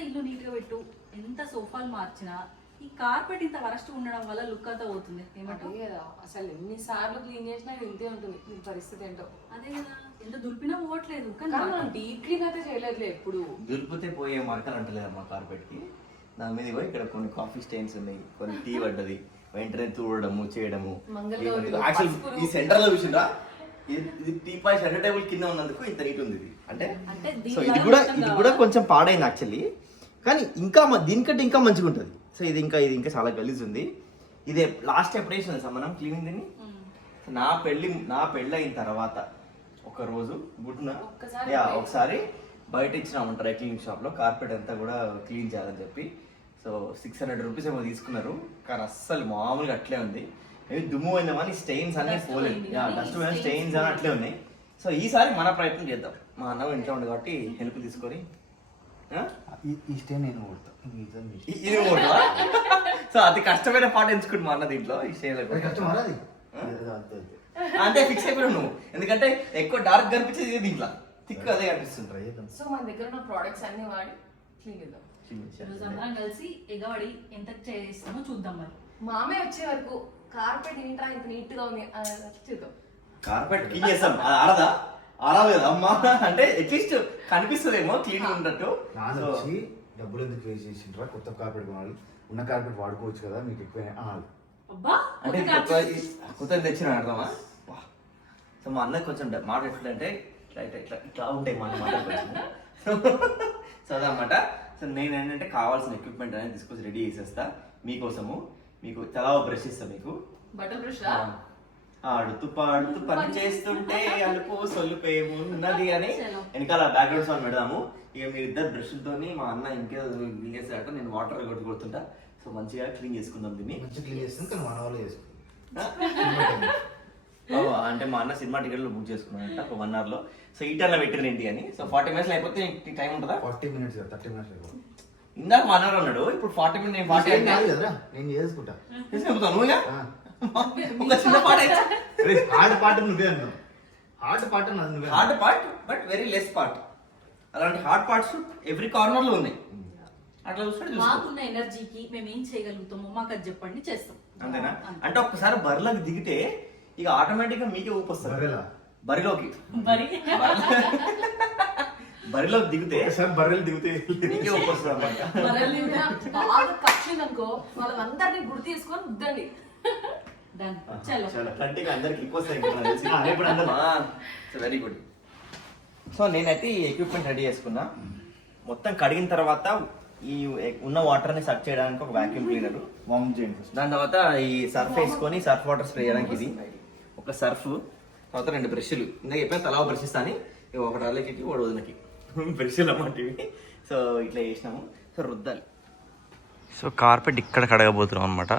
ఇల్లు నీట్గా పెట్టు. ఎంత సోఫాలు మార్చినా ఈ కార్పెట్ ఇంత వరస్ట్ ఉండడం వల్ల లుక్ అంతా పోతుంది. ఏమంటావు? కదా. అసలు ఎన్నిసార్లు క్లీన్ చేసినా ఇది ఇంతే ఉంటుంది. నీ పరిస్థితి ఏంటో. అదే కదా. ఎంత దులిపినా పోవట్లేదు. కానీ మనం డీప్ క్లీన్ అయితే చేయలేదులే ఎప్పుడు. దులిపితే పోయే మరకలు అంటలేదమ్మా కార్పెట్కి. దాని మీద ఇగో ఇక్కడ కొన్ని కాఫీ స్టెయిన్స్ ఉన్నాయి. కొన్ని టీ పడ్డది. వెంటనే తూడడము చేయడము. ఈ సెంటర్లో చూసిండ్రా? ఇది- ఇది టీ పాయ్ సెంటర్ టేబుల్ కింద ఉన్నందుకు ఇంత నీట్ ఉంది ఇది. అంటే సో ఇది కూడా ఇది? కూడా కొంచెం పాడైంది యాక్చువల్లీ కానీ ఇంకా దీనికంటే ఇంకా మంచిగా ఉంటుంది సో ఇది ఇంకా ఇది ఇంకా చాలా గలీజ్ ఉంది. ఇదే లాస్ట్ ఎప్పుడు వేసినాం సార్ మనం? క్లీనింగ్ దీన్ని. నా పెళ్ళి నా పెళ్ళి అయిన తర్వాత ఒక రోజు గుడ్న యా ఒకసారి బయట ఇచ్చినాము డ్రై క్లీనింగ్ షాప్లో. కార్పెట్ అంతా కూడా క్లీన్ చేయాలని చెప్పి. సో సిక్స్ హండ్రెడ్ రూపీస్ ఏమో తీసుకున్నారు. కానీ అస్సలు మామూలుగా అట్లే ఉంది. ఏమి దుమ్ము పోయిందేమని స్టెయిన్స్ అన్ని పోలేదు. డస్ట్ పోయిన స్టెయిన్స్ అని అట్లే ఉన్నాయి. సో ఈసారి మన ప్రయత్నం చేద్దాం. మా అన్న ఇంట్లో ఉంది కాబట్టి హెల్ప్ తీసుకొని స్టే నేను కొడతా. ఇష్టం. ఇది కూడా సో అతి కష్టమైన పాట ఎంచుకుంటు మా అన్న దీంట్లో? ఈ స్టైల్ అది అది అది అంతే ఫిక్స్ అయిపోయావు నువ్వు. ఎందుకంటే ఎక్కువ డార్క్ కనిపించేది ఇదే దీంట్లో. థిక్ అదే కనిపిస్తుంది సో మన దగ్గర ఉన్న ప్రోడక్ట్స్ అన్ని వాడి క్లీన్ చేద్దాం. అందరం కలిసి ఎగబడి ఎంత చేస్తామో చూద్దాం మరి. మామే వచ్చే వరకు కార్పెట్ ఏంట్రా ఇంత నీట్గా ఉంది? చూద్దాం. కార్పెట్ క్లీన్ చేస్తాం. అది ఆడదా ఆడలేదు అమ్మా అంటే అట్లీస్ట్ కనిపిస్తుందేమో క్లీన్ ఉన్నట్టు. నాన్న వచ్చి డబ్బులు ఎందుకు వేస్ట్ చేసిండ్రా? కొత్త కార్పెట్ కొనాలి ఉన్న కార్పెట్ వాడుకోవచ్చు కదా మీకు ఎక్కువ అనాలి అబ్బా అంటే కొత్త తెచ్చిన అర్థమా వా. సో మా అన్నకి కొంచెం మాట ఎట్లంటే ఇట్లా ఇట్లా ఇట్లా ఇట్లా ఉంటాయి మన మాట కొంచెం. సో అదన్నమాట. సో నేను ఏంటంటే కావాల్సిన ఎక్విప్మెంట్ అనేది తీసుకొచ్చి రెడీ చేసేస్తా. మీకోసము. మీకు చాలా బ్రష్ ఇస్తా మీకు. బటర్ బ్రష్ ఆ, ఆడుతూ పాడుతూ పని చేస్తుంటే అలుపు సొల్లుపేమున్నది అని వెనకాల బ్యాక్గ్రౌండ్ సాంగ్ పెడదాము. ఇక మీరు ఇద్దరు బ్రష్లతోని మా అన్న ఇంకేదో క్లీన్ చేస్తాడట నేను వాటర్ కొట్టి కొడుతుంటా. సో మంచిగా క్లీన్ చేసుకుందాం దీన్ని. మంచి క్లీన్ చేస్తాం కానీ మన వాళ్ళు అంటే మా అన్న సినిమా టికెట్లు బుక్ చేసుకున్నాడంట ఒక వన్ అవర్లో. సో ఈ టైంలో పెట్టిన ఏంటి అని. సో ఫార్టీ మినిట్స్ అయిపోతే టైం ఉంటుందా? ఫార్టీ మినిట్స్ థర్టీ మినిట్స్ ఇందాక వన్ అవర్ అన్నాడు ఇప్పుడు ఫార్టీ మినిట్ నేను ఫార్టీ నేను చేసుకుంటా. నువ్వు ఒక చిన్న పాట హార్డ్ పార్ట్ నువ్వే అన్నావు. హార్డ్ పార్ట్ నాది నువ్వే hard part but very less part అలాంటి హార్డ్ పార్ట్స్ ఎవ్రీ కార్నర్లో ఉన్నాయి. అట్లా చూసుకుంటే చూసుకో. మాకున్న ఎనర్జీకి మేము ఏం చేయగలుగుతామో మాకు అది చెప్పండి చేస్తాం. అంతేనా? అంతే. అంటే ఒక్కసారి బరిలోకి దిగితే ఇక ఆటోమేటిక్గా మీకే ఊపొస్తుంది బర్రెలా? బరిలోకి. మరి బరిలోకి దిగితే ఒకసారి బర్రెలు దిగుతే మీకే ఊపొస్తుంది అనమాట మనల్ని కూడా బాగా కక్షింది అనుకో వాళ్ళందరినీ గుర్తు తీసుకొని ఉద్దండి వెరీ గుడ్ సో నేనైతే ఈ ఎక్విప్మెంట్ రెడీ చేసుకున్నా. మొత్తం కడిగిన తర్వాత ఈ ఉన్న వాటర్ని సర్చ్ చేయడానికి ఒక వాక్యూమ్ క్లీనర్ వామ్ చేయండి దాని తర్వాత ఈ సర్ఫ్ వేసుకొని సర్ఫ్ వాటర్ స్ప్రే చేయడానికి ఇది. ఒక సర్ఫ్ తర్వాత రెండు బ్రష్లు. ఇందాక చెప్పిన తలా బ్రష్ ఇస్తాను ఒకటి అల్లకి ఒకటి వదినకి. బ్రష్లు అన్నమాట ఇవి సో ఇట్లా చేసినాము. సో రుద్దాలి. సో కార్పెట్ ఇక్కడ కడగబోతున్నాం అనమాట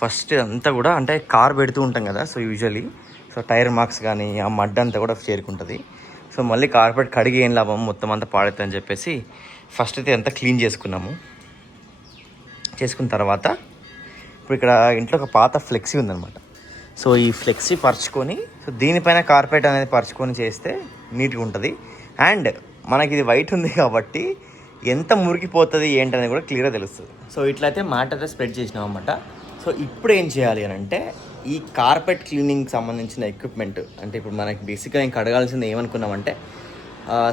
ఫస్ట్ అంతా కూడా అంటే కార్ పెడుతూ ఉంటాం కదా so usually so tyre marks కానీ ఆ మడ్ అంతా కూడా చేరుకుంటుంది. సో మళ్ళీ కార్పెట్ కడిగి ఏం లాభం? మొత్తం అంతా పాడైతే అని చెప్పేసి ఫస్ట్ అయితే అంతా క్లీన్ చేసుకున్నాము. చేసుకున్న తర్వాత ఇప్పుడు ఇక్కడ ఇంట్లో ఒక పాత ఫ్లెక్సీ ఉందన్నమాట. సో ఈ ఫ్లెక్సీ పరుచుకొని సో దీనిపైన కార్పెట్ అనేది పరుచుకొని చేస్తే నీట్గా ఉంటుంది. అండ్ మనకి ఇది వైట్ ఉంది కాబట్టి ఎంత మురికిపోతుంది ఏంటనేది కూడా క్లియర్గా తెలుస్తుంది. సో ఇట్లయితే మ్యాటర్ స్ప్రెడ్ చేసినాం అనమాట సో ఇప్పుడు ఏం చేయాలి అని అంటే ఈ కార్పెట్ క్లీనింగ్ సంబంధించిన ఎక్విప్మెంట్ అంటే ఇప్పుడు మనకి బేసిక్గా ఇంకా కడగాల్సింది ఏమనుకున్నామంటే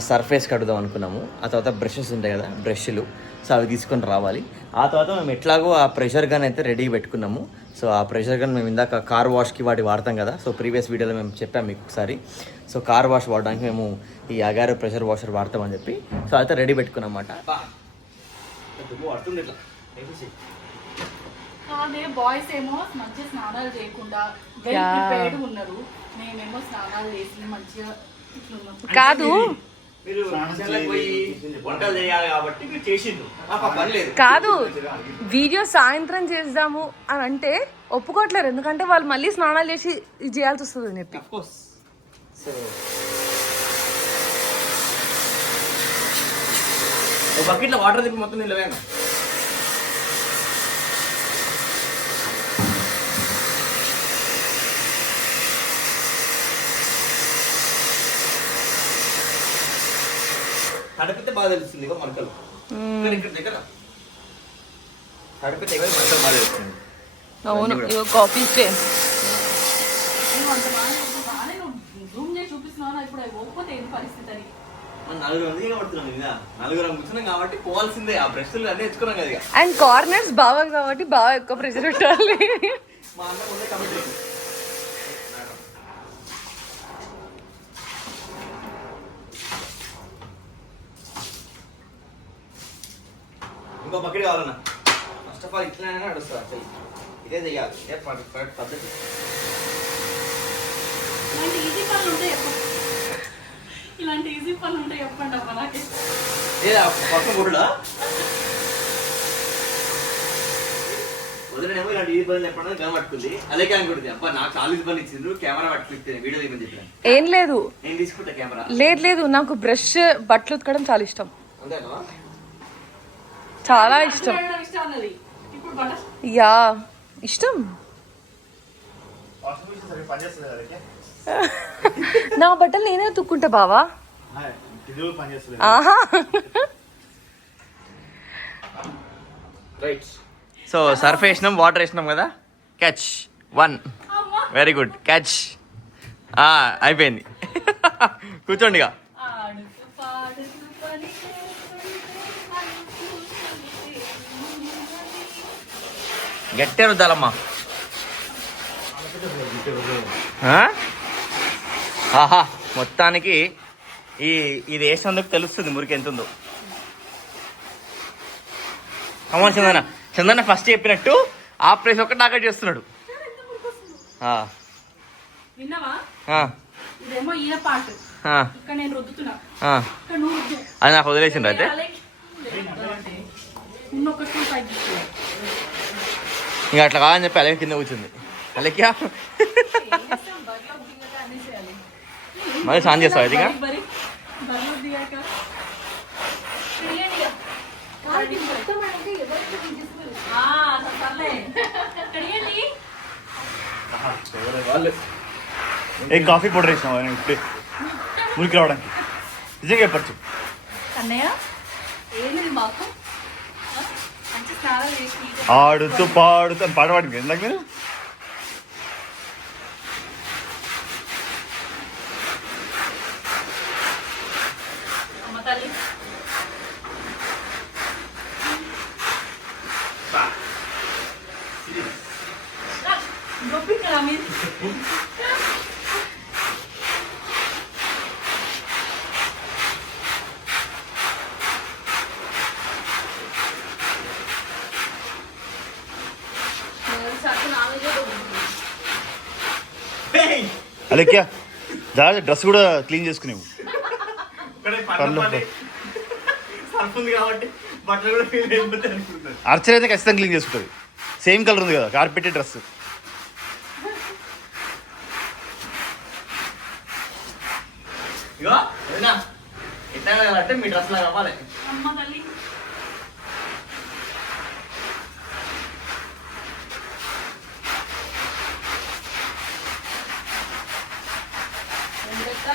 సర్ఫేస్ కడుదాం అనుకున్నాము. ఆ తర్వాత బ్రషెస్ ఉంటాయి కదా బ్రష్లు సో అవి తీసుకొని రావాలి. ఆ తర్వాత మేము ఎట్లాగో ఆ ప్రెషర్ గన్ అయితే రెడీ పెట్టుకున్నాము. సో ఆ ప్రెషర్ గన్ మేము ఇందాక కార్ వాష్కి వాటి వాడతాం కదా. సో ప్రీవియస్ వీడియోలో మేము చెప్పాము మీకు ఒకసారి. సో కార్ వాష్ వాడడానికి మేము ఈ అగారో ప్రెషర్ వాషర్ వాడతామని చెప్పి. సో అయితే రెడీ పెట్టుకున్నాం అన్నమాట. అదే బాయ్స్ ఏమో మంచిగా స్నానాలు చేయకుండా వెల్ ప్రిపేర్డ్ ఉన్నారు. మేమేమో స్నానాలు చేసి మంచిగా కాదు. మీరు వంటలు చేయాలి కాబట్టి కాదు. వీడియో సాయంత్రం చేద్దాము అని అంటే ఒప్పుకోవట్లేరు. ఎందుకంటే వాళ్ళు మళ్ళీ స్నానాలు చేసి ఇది చేయాల్సి వస్తుంది అని చెప్పి. బకెట్లో వాటర్ తిప్పి మొత్తం నిలవేనా తడిపితే బాగా తెలుస్తుంది ఇగో మరకలు ఇక్కడ ఇక్కడ దగ్గర తడిపితే ఎవరు మంటలు బాగా వేస్తుంది అవును ఇగో కాఫీ స్టే నువ్వు అంత బాగానే బాగానే నువ్వు జూమ్ చేసి చూపిస్తున్నావు ఇప్పుడు అవి పోకపోతే ఏంటి పరిస్థితి అని మందికి పడుతున్నాం ఇక నలుగురు కూర్చున్నాం కాబట్టి పోవాల్సిందే. ఆ బ్రష్లు అన్నీ తెచ్చుకున్నాం కదా ఇక అండ్ కార్నర్స్ బాగా కాబట్టి బాగా ఎక్కువ ప్రెషర్ పెట్టాలి మా అన్న ముందే కమిటీ ఇంకో బకెట్ కావాలన్నా. ఫస్ట్ ఆఫ్ ఆల్ ఇట్లనే నడుస్తుంది అసలు. ఇదే చెయ్యాలి. ఇదే కరెక్ట్ పద్ధతి. ఇలాంటి ఈజీ పనులు ఇలాంటి ఈజీ పనులు ఉంటాయి చెప్పండి అమ్మ నాకే. లేదా పక్క గుడ్డా వదిలేమో ఇలాంటి ఈ పనులు ఎప్పుడన్నా గన్ పట్టుకుంది. అలాగే అనుకుంటుంది అబ్బా నాకు కాలేజ్ పని ఇచ్చిండ్రు. కెమెరా పట్టుకుంటే వీడియో తీయమని చెప్పాను. ఏం లేదు. నేను తీసుకుంటా కెమెరా. లేదు లేదు. నాకు బ్రష్ బట్టలు ఉతకడం చాలా ఇష్టం. అంతేనా? చాలా ఇష్టం. యా ఇష్టం? నా బట్టలు నేనే ఉతుక్కుంటా బావా. సో సర్ఫ్ వేసినాం వాటర్ వేసినాం కదా? Catch one very good catch అయిపోయింది. కూర్చోండి ఇక ఆడుతూ పాడుతూ పని చేస్తుంటే మనసు కలిసే గట్టే రుద్దాలమ్మా? ఆహా మొత్తానికి ఈ ఇది వేసినందుకు తెలుస్తుంది మురికి ఎంత ఉందో. అమ్మా చందన. చందన ఫస్ట్ చెప్పినట్టు ఆ ప్లేస్ ఒకటి నాకే చేస్తున్నాడు. అది నాకు వదిలేసిండు అయితే. ఇంకా అట్లా కాదని చెప్పి అలాగే కింద కూర్చుంది అలాగే మరి స్నానం చేస్తావా ఇదిగా బరి, బరి. బరిలో దిగాక తిరిగేయండి ఇక. ఆ, అసలు పర్లే. తిరిగేయండి. ఏ కాఫీ పౌడర్ వేసినావా నేను ఇప్పుడే మురికి రావడానికి నిజంగా చెప్పచ్చు అన్నయ్య ఏంది మాకు ఆ? మంచి స్నానాలు చేసి నీట్గా ఆడుతూ పాడుతూ అని పాట పాడింది ఇందాక మీరు అమ్మ తల్లి గొప్పి కదా మీరు అలెక్యా జాగ్రత్త డ్రెస్ కూడా క్లీన్ చేసుకునేవు. అర్చన అయితే ఖచ్చితంగా క్లీన్ చేసుకుంటుంది. సేమ్ కలర్ ఉంది కదా కార్పెట్ డ్రెస్ ఇగో వదినా ఎట్లా అంటే మీ డ్రెస్ లాగా అవ్వాలి అమ్మ తల్లి ఎండాకాలంలో వాడైతే మొత్తం కాబట్టి బక్క ఉంటుంది ఎండాకాలంలో అందరి లేచారు కాబట్టి మొత్తం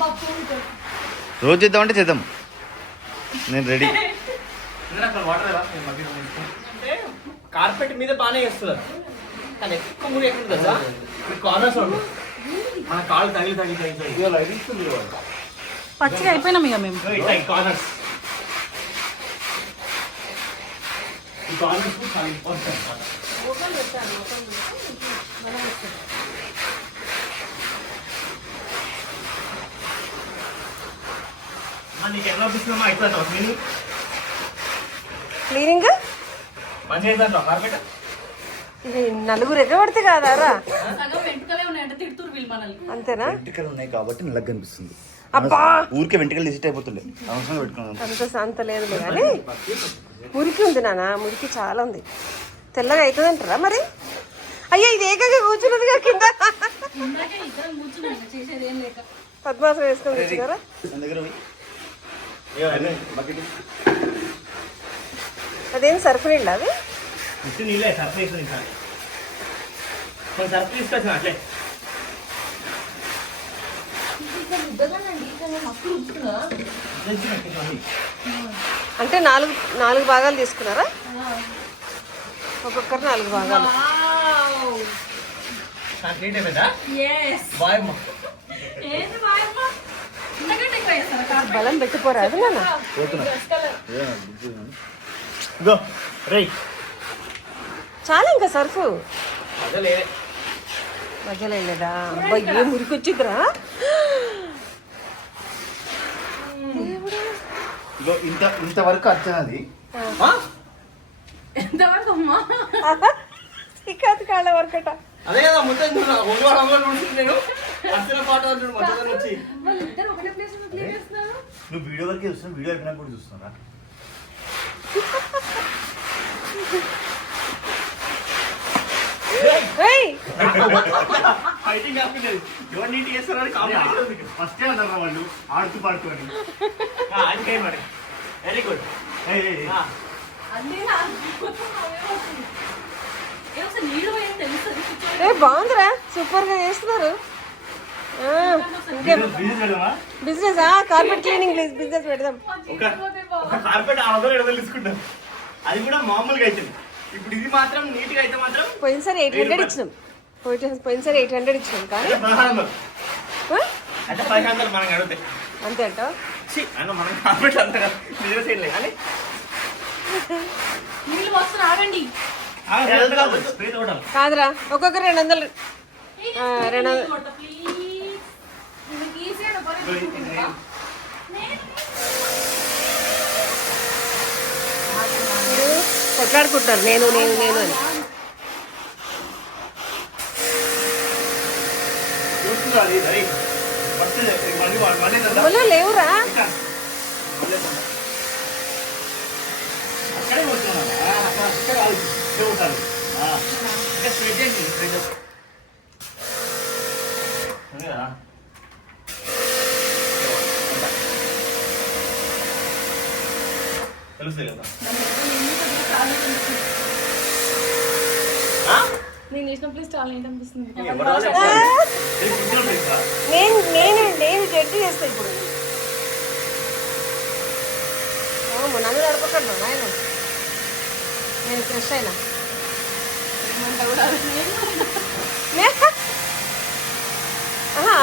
బక్క ఉంటుంది రోజు చేద్దామంటే చేద్దాం. నేను రెడీ. అంటే కార్పెట్ మీద బాగానే వేస్తున్నారు కానీ ఎక్కువ ముడి ఎక్కడ కదా కార్నర్స్ మన కాళ్ళు తగిలి తగిలి తగిలి పచ్చిగా అయిపోయినాం ఇక మేము. కార్నర్స్ నీకు క్లీనింగ్? మంచిగా అవుతాను కార్పెట్ ఇది నలుగురు ఎగబడితే కాదారా? సగం వెంట్రుకలే ఉన్నాయంటే తిడుతురు వీళ్ళు మనల్ని. అంతేనా? వెంట్రుకలు ఉన్నాయి కాబట్టి నల్లగా కనిపిస్తుంది. అబ్బా! ఊరికే వెంట్రుకలు డిజిట్ అయిపోతుండే. అవసరం పెట్టుకున్నాను అంత అంత లేదులే కానీ మురికి ఉంది నాన్న మురికి చాలా ఉంది. తెల్లగా అవుతుంది అంటారా మరి? అయ్యో ఇది ఏకంగా కూర్చున్నదిగా కింద ఇందాకే ఇద్దరం కూర్చున్నాం ఇంకా చేసేది ఏం లేక పద్మాసం వేసుకొని కూర్చున్నారా. అదేం సరుకు నీళ్ళు మన సర్ఫ్ తీసుకొచ్చిన అట్లే ఇంకా ముద్దగానండి ఇంకా నేను మస్తు రుచుకున్నా అంటే నాలుగు నాలుగు భాగాలు తీసుకున్నారా? ఒక్కొక్కరు నాలుగు భాగాలు. బలం నాన్న? ఇదో రేయ్. చాలా ఇంకా సర్ఫ్. అదే మధ్యలో వెళ్ళదా? అబ్బా ఏం మురికి వచ్చిద్దిరా ఇదో ఇంత ఇంతవరకు అర్చనది ఎంతవరకు అమ్మా? ఇక్కడి కాళ్ళ వరకట. అదే కదా ఉంటుంది నేను. అసలు పాట వచ్చి చేస్తున్నారు నువ్వు వీడియో వరకే చూస్తున్నావు వీడియో అయిపోయినా కూడా చూస్తున్నా ఏయ్ ఫైటింగ్ కాకపోతే ఎవరు నీట్ చేస్తారని కాంపిటీషన్ ఫస్ట్ అన్నారు వాళ్ళు ఆడుతూ పాడుతూ అని. అది మరి. వెరీ గుడ్ అవే వస్తుంది. ఏ బాగుందిరా. సూపర్గా చేస్తున్నారు బిజినెస్ కార్పెట్ క్లీనింగ్ బిజినెస్ పెడదాం. కార్పెట్ తీసుకుంటాం. అది కూడా మామూలుగా అవుతుంది ఇప్పుడు ఇది మాత్రం నీట్గా అయితే మాత్రం పోయినసారి ఎయిట్ హండ్రెడ్ ఇచ్చినాం. పోయిన- పోయినసారి ఎయిట్ హండ్రెడ్ ఇచ్చినాం కానీ అంటే వందలు. ఆ? అంటే పదిహేను వందలు మనం అడిగితే అంతే అన్న మనం కార్పెట్ అంత కానీ నీళ్ళు ఆగండి. కాదురా ఒక్కొక్కరు రెండు వందలు. రెండు వందలు ప్లీజ్ మీకు ఈజీగా పని మీరు కొట్లాడుకుంటారు నేను నేను నేను అని. లేవురా. అక్కడ కాదు. నేను చేసిన ప్లేస్ చాలా నీట్ అనిపిస్తుంది? నేను నేను నేను జడ్జి చేస్తా ఇప్పుడు. నన్ను నడపకూడదు నాయన నేను ఫ్రెష్ అయినా.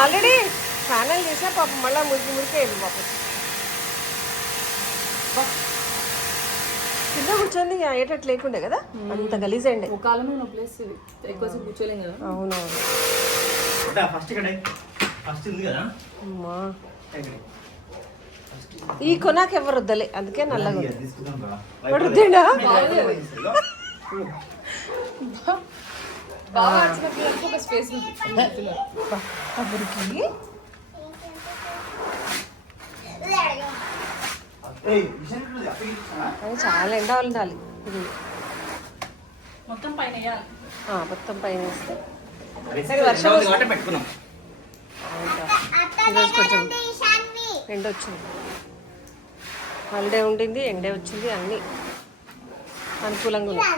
ఆల్రెడీ స్నానాలు చేసా పాపం మళ్ళీ మురికి మురికి అయింది పాపం. కింద కూర్చొని అయ్యేటట్టు లేకుండే కదా? అంత గలీజ్ అండి. ఒక కాలం ఉన్న ప్లేస్ ఇది ఎక్కువసేపు కూర్చోలేం కదా? అవునవును ఫస్ట్ ఇక్కడ. ఫస్ట్ ఉంది కదా? అమ్మా. ఈ కొనాకు ఎవరు వద్దలే? అందుకే నల్లగా. వాడు వద్దండా స్పేస్ అది చాలా ఎండ ఉండాలి ఇది. మొత్తం పైన మొత్తం పైన వేస్తే. వర్షం ఉంది ఈరోజు కొంచెం ఎండ వచ్చింది. హాలిడే ఉండింది ఎండే వచ్చింది అన్నీ. అనుకూలంగా ఉన్నాయి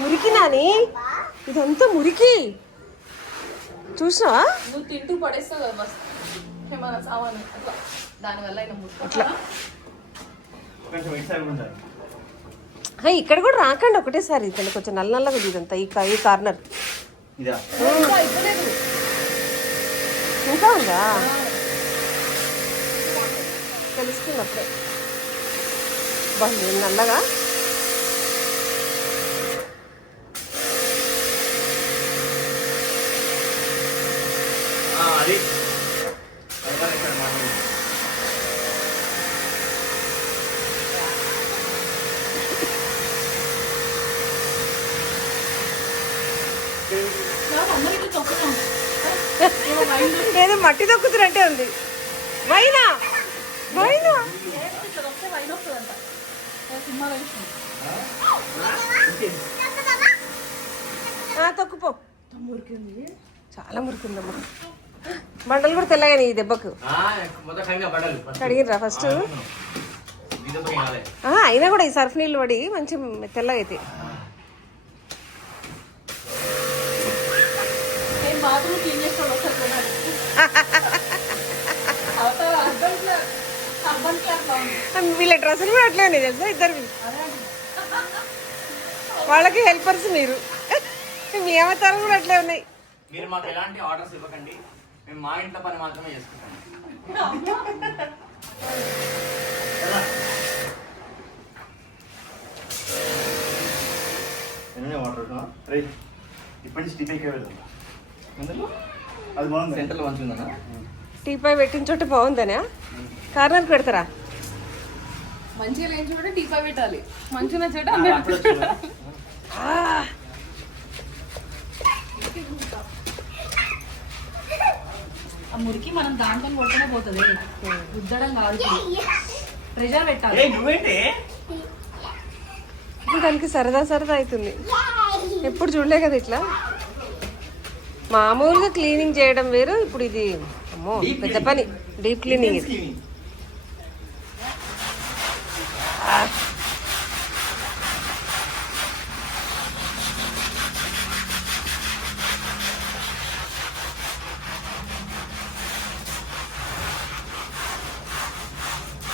మురికి నాని? ఇదంతా మురికి. చూసినావా? నువ్వు తింటూ పడేస్తావు కదా సామాన్ అట్లా. దానివల్ల అట్లా. ఇక్కడ కూడా రాకండి ఒకటేసారి. కొంచెం నల్ల నల్లగా ఉంది ఇదంతా ఈ కా- ఈ కార్నర్. ఇదా. ఇంకా ఉందా? తెలుస్తుంది అప్పుడే. బాగుంది నల్లగా ఆ, అది ఎవరు ఇక్కడ మాట్లాడు. అందరికీ తొక్కుతాం ఏదో మట్టి దొక్కుతున్నట్టే ఉంది. వైనా? వైనా? తొక్కుపో. చాలా మురికిందమ్మా. బండలు కూడా తెల్లగాని ఈ దెబ్బకు. పడాలి ఫస్ట్. అయినా కూడా ఈ సర్ఫ్ నీళ్ళు పడి మంచి తెల్లగా అయితే బాత్రూమ్ క్లీన్ ఒకసారి కొనాలి. వీళ్ళ డ్రెస్సులు కూడా అట్లే ఉన్నాయి తెలుసా ఇద్దరివి? వాళ్ళకి హెల్పర్స్ మీరు. మీ అవతారం కూడా అట్లే ఉన్నాయి. మీరు మాకు ఎలాంటి ఆర్డర్స్ ఇవ్వకండి. మేము మా ఇంట్లో పని మాత్రమే చేసుకుంటాం. ఎన్ని వాటర్ రే ఇప్పటి నుంచి టీపీకే వెళ్దాం అది బాగుంది. సెంటర్లో మంచిగా ఉందన్నా? టీపై పెట్టిన చోట బాగుందనా? కార్నర్ పెడతారా? మంచిగా లేని చోట టీపా పెట్టాలి. మంచిగా చోట? ఆ మురికి మనం దాంట్లో కొట్టనే పోతుంది. రుద్దడం కాదు. ప్రెషర్ పెట్టాలి. దానికి సరదా సరదా అవుతుంది. ఎప్పుడు చూడలే కదా ఇట్లా? మామూలుగా క్లీనింగ్ చేయడం వేరు. ఇప్పుడు ఇది అమ్మో పెద్ద. పని. డీప్ క్లీనింగ్ ఇది.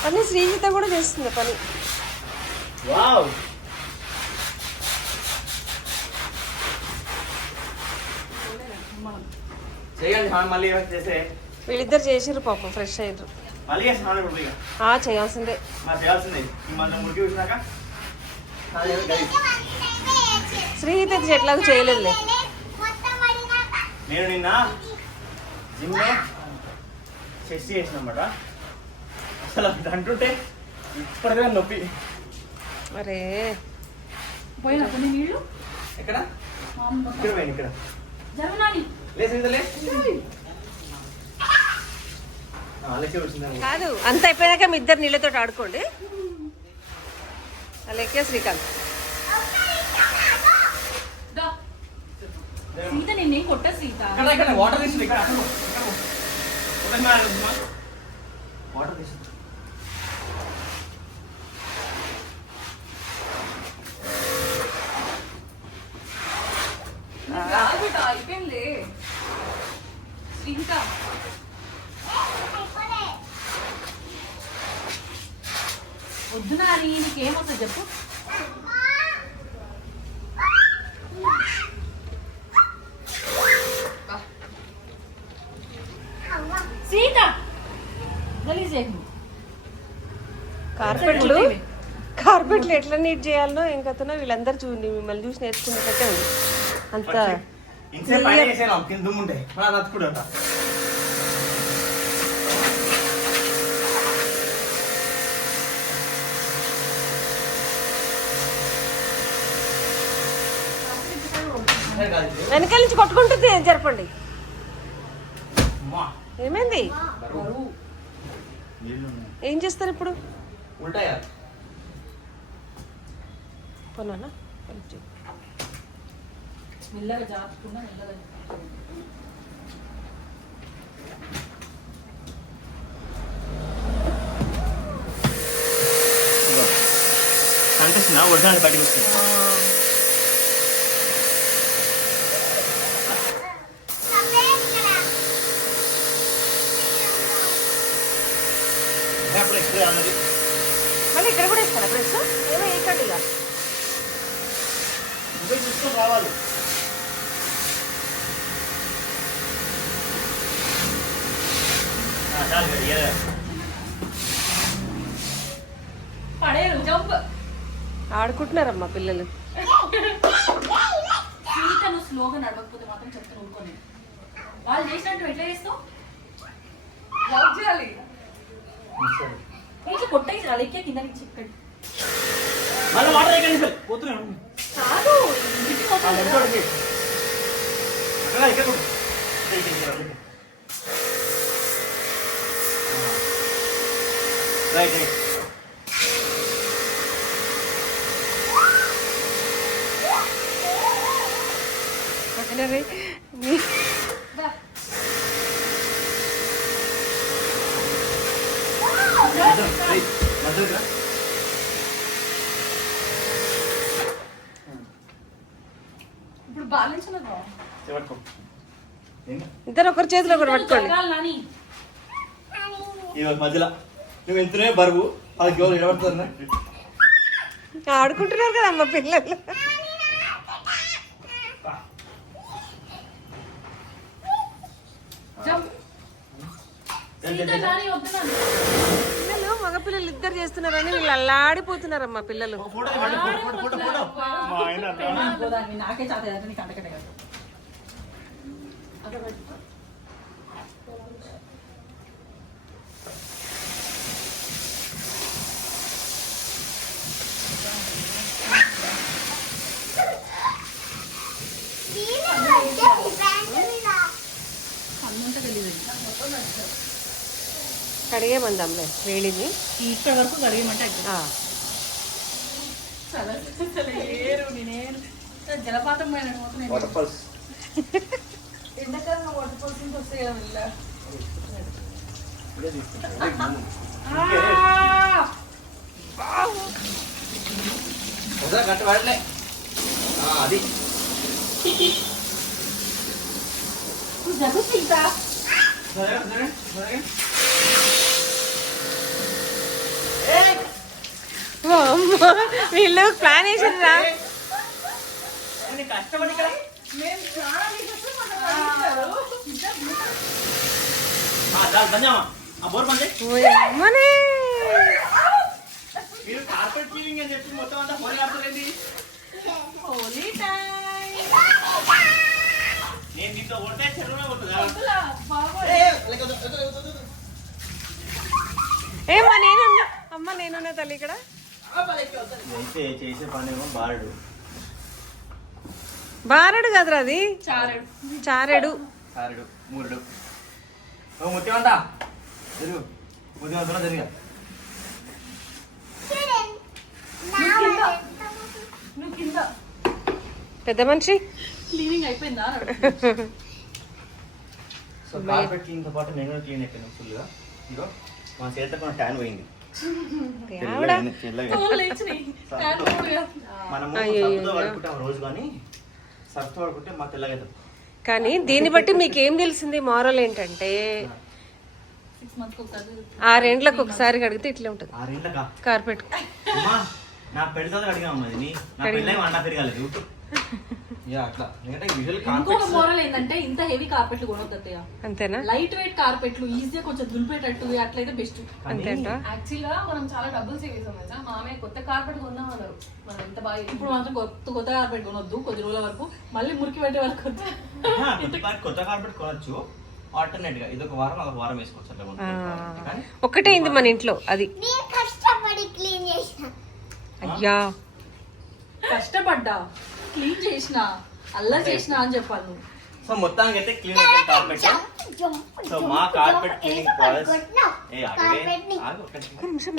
అన్ని శ్రీజిత కూడా చేస్తుంది పని. వావ్ చేయండి హాన్ మళ్ళీ ఏమైనా చేసే వీళ్ళిద్దరు చేసిర్రు పాపం ఫ్రెష్ అయ్యారు చేయాల్సిందే. అయితే ఎట్లాగో చేయలేదులే. నేను నిన్న జిమ్లో చెస్ చేసిన అనమాట అసలు అది అంటుంటే ఇప్పటికే నొప్పి. అరే పోయినా కొన్ని నీళ్ళు? ఎక్కడ? ఇక్కడ పోయింది ఇక్కడ. కాదు అంత అయిపోయాక మీ ఇద్దరు నీళ్ళతో ఆడుకోండి. అలాగే శ్రీకాంత్. సీత నిన్నేం కొట్ట సీత. ఇక్కడ ఇక్కడ వాటర్ తీసింది ఇక్కడ అక్కడ వాటర్ తీసింది అయిపోయింది శ్రీత వద్దు నాని నీకేమొస్తుంది చెప్పు సీత గలీజ్ చేయకు కార్పెట్లు కార్పెట్లు ఎట్లా నీట్ చేయాలనో ఏం కథనో వీళ్ళందరూ చూడండి మిమ్మల్ని చూసి నేర్చుకున్నట్టే ఉంది. అంత. వెనకాల నుంచి కొట్టుకుంటుంది జరపండి. ఏమైంది. ఏం చేస్తారు ఇప్పుడు? ఉల్టాయా పోనా మెల్లగా జారుకున్నా మెల్లగా కనిపిస్తుందా ఒరిజినల్ బయటకు వస్తుంది అప్పుడు ఎక్స్ప్రే అన్నది మళ్ళీ ఇక్కడ కూడా ఇస్తారా ప్రెస్ ఏమో వేయకండి ఇక మొబైల్ చూసుకొని రావాలి ఆడుకుంటున్నారమ్మా పిల్లలు. స్లోగా నడవకపోతే మాత్రం చెప్తాను ఊరుకోని వాళ్ళు చేసినట్టు ఎట్లా చేస్తావు? జాబ్ చేయాలి. కొట్టేసి అలెక్కే కింద నుంచి ఇక్కడి మళ్ళీ వాటర్ ఎక్కడ నిలిపాలి? పోతున్నాను కాదు ఇంటికి ఆ, పోతుంది లెఫ్ట్ కదా. వాడికి. అక్కడ ఇక్కడ కొట్టు. ఇక్కడ, ఇక్కడ, ఇక్కడ, ఇక్కడ. ఆ. రైట్ రైట్ అరే, మీ- మధ్యలో, రైట్. మధ్యలోకి రా. ఇప్పుడు బ్యాలెన్స్ ఉన్నదా చివరికి. ఇద్దరు ఒకరి చేతిలో ఒకటి పట్టుకోండి. మధ్యలో. నువ్వు ఎంతనే బరువు. నిలబడుతున్నా ఆడుకుంటున్నారు కదా అమ్మ పిల్లలు. పిల్లలు మగ పిల్లలు ఇద్దరు చేస్తున్నారని వీళ్ళు అల్లాడిపోతున్నారమ్మా పిల్లలు. నాకే చేత కాదు, నీకు అంతకంటే కాదు. అన్నంతా తెలియదు కడిగే మందాంలే వేడిని. ఇక్కడ వరకు కడిగమంటే జలపాతం పైన పోతున్నాను. వాటర్ ఫాల్స్ ఎండాకాలం వాటర్ ఫాల్స్ నుంచి వస్తాయి కదా వీళ్ళ. ఒకసారి గంట పడలే అది జరుగు సీత సరే సరే సరే ఓ అమ్మ, వీళ్ళు ప్లాన్ వేసిండ్రా కష్టపడి ఇక్కడ బంజామా మీరు కార్పెట్ అని చెప్పి మొత్తం అంతా ఫోన్ ఆడుతుంది హోలీ టైం నేను దీంతో కొడితే చెరువులో కొట్టుదా ఏమ్మా నేనున్నా అమ్మ నేనున్నా తల్లి ఇక్కడ చేసే పనేమో బారుడు బారడు కదరా అది? చారెడు. చారెడు. మూరుడు. ఓ ముత్యమంతా ముత్యమంతా కింద పెద్ద మనిషి? క్లీనింగ్ అయిపోయిందా. సో కార్పెట్ క్లీన్తో పాటు నేను క్లీన్ అయిపోయాను ఫుల్గా ఇగో మా చేత కొంచెం ట్యాన్ పోయింది. మనము పడుకుంటాం రోజు కానీ. మా తెల్లగా కానీ దీన్ని బట్టి మీకు ఏం తెలిసింది మారల్ ఏంటంటే ఆరేండ్లకు ఒకసారి కడిగితే ఇట్లే ఉంటుంది. కార్పెట్. అమ్మా నా అడిగా అమ్మా ఇది నా పెళ్ళి వంట పెరగాలేదు ఇంకొక మోరల్ ఏంటంటే ఇంత హెవీ కార్పెట్లు కొనొద్దు అత్తయ్య అంతేనా? లైట్ వెయిట్ కార్పెట్లు ఈజీగా కొంచెం దులిపేటట్టు అట్లయితే బెస్ట్ అంతేంట యాక్చువల్గా మనం చాలా డబ్బులు సేవ్ చేసాం తెలుసా? మామయ్య కొత్త కార్పెట్ కొందాం అన్నారు మనం ఎంత బాగా ఇప్పుడు మాత్రం కొత్త కొత్త కార్పెట్ కొనొద్దు కొద్ది రోజుల వరకు. మళ్ళీ మురికి పెట్టే వరకు. కొత్త కార్పెట్ కొనొచ్చు. ఆల్టర్నేట్గా ఇది ఒక వారం అదొక వారం వేసుకోవచ్చు ఒక్కటే అయింది మన ఇంట్లో అది. కష్టపడి క్లీన్ చేసిన. అయ్యా. కష్టపడ్డా? క్లీన్ చేసిన అల్లా చేసిన అని చెప్పాలి నువ్వు. సో మొత్తానికి అయితే క్లీన్ అయిపోయింది కార్పెట్ సో మా కార్పెట్ క్లీనింగ్ ప్రాసెస్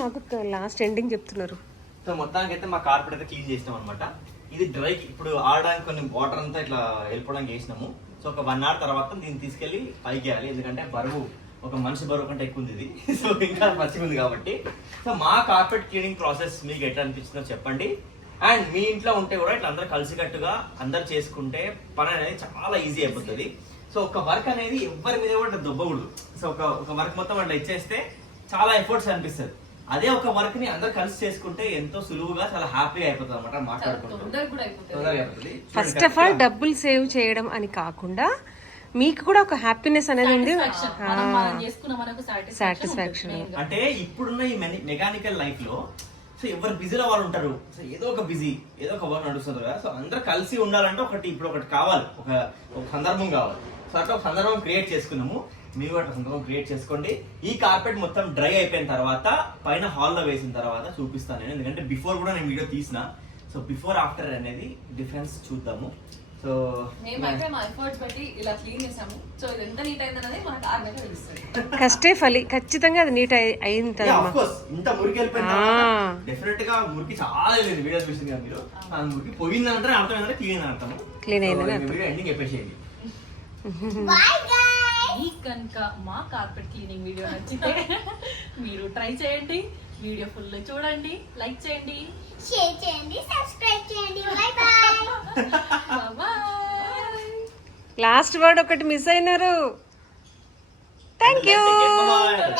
నాకు లాస్ట్ ఎండింగ్ చెప్తున్నారు. సో మొత్తానికి అయితే మా కార్పెట్ అయితే క్లీన్ చేసినాం అనమాట ఇది డ్రై ఇప్పుడు ఆడడానికి కొన్ని వాటర్ అంతా ఇట్లా వెళ్ళిపోవడానికి వేసినాము. సో ఒక వన్ అవర్ తర్వాత దీన్ని తీసుకెళ్ళి పైకి వేయాలి. ఎందుకంటే బరువు ఒక మనిషి బరువు కంటే ఎక్కువ ఉంది ఇది. సో ఇంకా పచ్చిగా ఉంది కాబట్టి. సో మా కార్పెట్ క్లీనింగ్ ప్రాసెస్ మీకు ఎట్లా అనిపించిందో చెప్పండి. అండ్ మీ ఇంట్లో ఉంటే కూడా ఇట్లా అందరు కలిసికట్టుగా అందరు చేసుకుంటే పని అనేది చాలా ఈజీ అయిపోతుంది. సో ఒక వర్క్ అనేది ఎవరి మీద కూడా దొబ్బకూడదు. సో ఒక ఒక వర్క్ మొత్తం అట్లా ఇచ్చేస్తే చాలా ఎఫర్ట్స్ అనిపిస్తుంది. అదే ఒక వర్క్ని అందరు కలిసి చేసుకుంటే ఎంతో సులువుగా చాలా హ్యాపీగా అయిపోతుంది అనమాట మాట్లాడుకుంటూ. తొందరగా కూడా అయిపోతుంది. తొందరగా అయిపోతుంది. ఫస్ట్ ఆఫ్ ఆల్ డబ్బులు సేవ్ చేయడం అని కాకుండా మీకు కూడా ఒక హ్యాపీనెస్ అనేది ఉంది. సాటిస్ఫాక్షన్ అంటే ఇప్పుడున్న ఈ మెకానికల్ లైఫ్లో సో ఎవరు బిజీలో వాళ్ళు ఉంటారు. సో ఏదో ఒక బిజీ ఏదో ఒక వర్క్ నడుస్తుంది కదా. సో అందరు కలిసి ఉండాలంటే ఒకటి ఇప్పుడు ఒకటి కావాలి. ఒక ఒక సందర్భం కావాలి. సో అట్లా ఒక సందర్భం క్రియేట్ చేసుకున్నాము. మీరు కూడా అట్లా సందర్భం క్రియేట్ చేసుకోండి. ఈ కార్పెట్ మొత్తం డ్రై అయిపోయిన తర్వాత పైన హాల్లో వేసిన తర్వాత చూపిస్తాను నేను. ఎందుకంటే బిఫోర్ కూడా నేను వీడియో తీసిన. సో బిఫోర్ ఆఫ్టర్ అనేది డిఫరెన్స్ చూద్దాము. సో మేమైతే మా ఎఫర్ట్స్ పెట్టి ఇలా క్లీన్ చేసాము సో ఇది ఎంత నీట్ అయింది అనేది మనకు ఆర్గైతే తెలుస్తుంది. కష్టే ఫలి ఖచ్చితంగా అది నీట్ కోర్స్ ఇంత మురికి వెళ్ళిపోయిన ఆ. డెఫినెట్గా మురికి చాలా లేదు వీడియో చూసింది కదా మీరు. ఆ మురికి పోయిందంటే అర్థం ఏంటంటే క్లీన్ అర్థం అయిందని So, వీడియో ఎండింగ్ చెప్పేసేయండి. కనుక మా కార్పెట్ క్లీనింగ్ వీడియో నచ్చితే మీరు ట్రై చేయండి. వీడియో ఫుల్ చూడండి లైక్ చేయండి. షేర్ చేయండి సబ్స్క్రైబ్ చేయండి. Bye bye. లాస్ట్ వర్డ్ ఒకటి మిస్ అయినారు. Thank you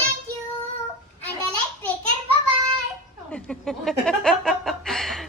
Thank you. And I like cricket. Bye bye.